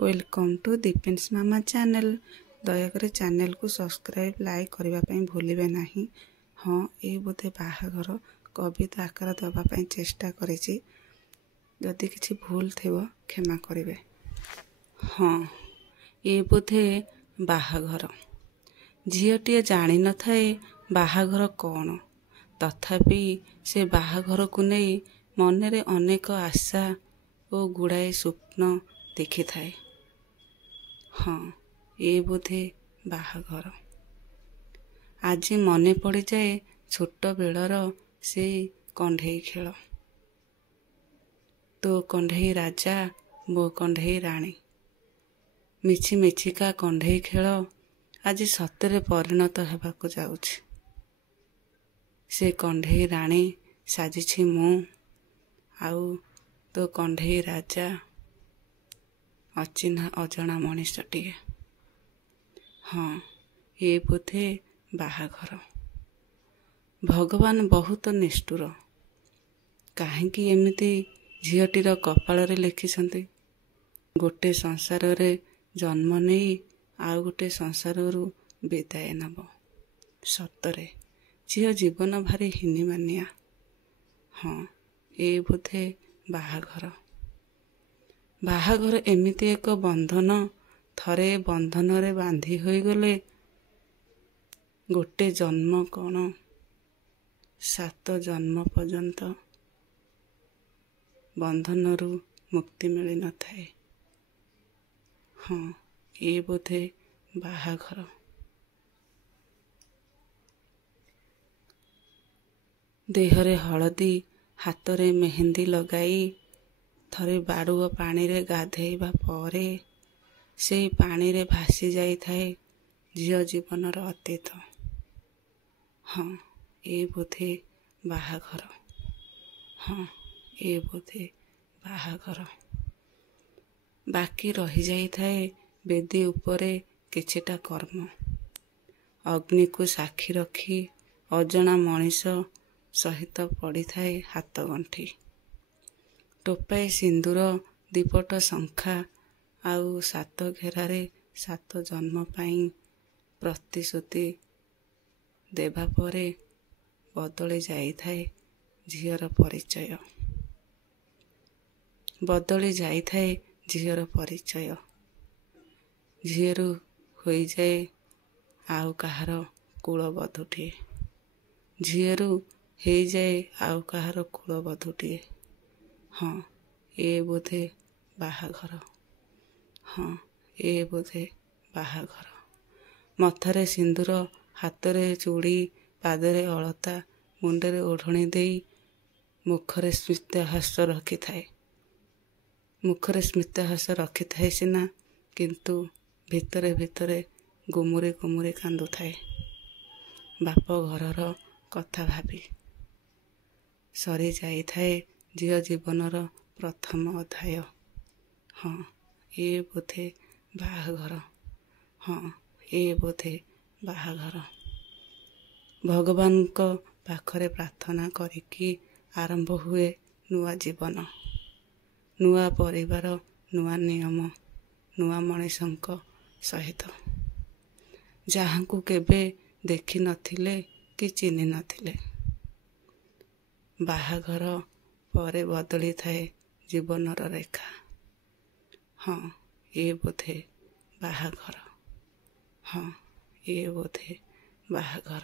Welcome to Dipen's मामा channel. दयाकर channel को सब्सक्राइब लाइक करने भूलिए नहीं। हाँ, ये बोधे बाहाघर कविता आकार देवाई चेष्टा करी। जदि किसी भूल थी क्षमा करेंगे। हाँ, ये बोधे बाहाघर। झीटीए जानी न थाए बाहाघर कौन, तथापि से बाहाघर को नहीं मनरे अनेक आशा और गुड़ाए स्वप्न देखि थाए। हाँ, ये बोधे बाहाघर। आज मने पड़ जाए छोट बेलर से कंढे खेल। तो कंढे राजा वो कंढे राणी, मिछि मिछिका कंढे खेल आज सतरे परिणत होबाकु जाउछि। से कंढे राणी साजिछि मु, आउ तो कंढे राजा अचिन्हा अजणा मनीषटिए। हाँ, ये बोधे बाहाघर। भगवान बहुत निष्ठुर। काहेकि एमिति झीटीर कपाଳରେ लिखिछन्ति। गोटे संसार रे जन्म नहीं आउ गोटे संसाररू विदाय नब। सतरे झील जीवन भारी हिनीमानिया। हाँ, ये बोधे बाहाघर। बाहाघर एमिति एक बंधन, थरे बंधन रे बांधी होई गले गोटे जन्म कौन 7 जन्म पर्यंत बंधन रु मुक्ति मिली न थाए। हाँ, ये बोधे बाहाघर। देहरे हलदी हाथरे मेहंदी लगाई थरे बाड़ुआ पानी रे गाधेइबा परे से पानी रे भासी जाई थाए झील जीवनर अतीत। हाँ, ये बोधे बाहाघर। हाँ, ये बोधे बाहाघर। बाकी रही जाई थाए बेदी उपरे किछिटा कर्म। अग्नि को साक्षी रखी अजणा मनीष सहित पड़ी थाए हाथ गंठी। टोपाए सिंदूर दीपट शंखा आउ 7 घेरारे 7 जन्म पाई प्रतिश्रुति देवा परे बदली जाई थाए झीर परिचय। बदली जाई थाए झीर परिचय। झीरू होई जाए आउ कहार कुलबधूटिए। झीरू हो जाए आउ कहार कुलबधूटिए। हाँ, ये बोधे बाहाघर। हाँ, ये बोधे बाहाघर। मथारे सिंदूर, हाथरे चूड़ी, पादरे अलता, मुंडरे ओढ़णी देई मुखरे स्मितहास रखि थाए। मुखरे स्मितहास रखि थाए सिना, किंतु भितरे भितरे गुमुरे गुमुरे कांदु थाए बाप घरर कथा भाबी। सरी जाई थाए झील जीवनर प्रथम अध्याय। हाँ, ये बोधे बाहाघर। हाँ, ये बोधे बाहाघर। भगवान को पाखरे प्रार्थना करिकी आरंभ हुए नुआ जीवन, नुआ परिवार, नुआ नियम, नुआ मनीषंक सहित जहाँ को केबे देखि नथिले कि चिन्हि नथिले। बाहाघर परे बदली थाए जीवनर रेखा। हाँ, ये बोधे बाहाघर। हाँ, ये बोधे बाहाघर।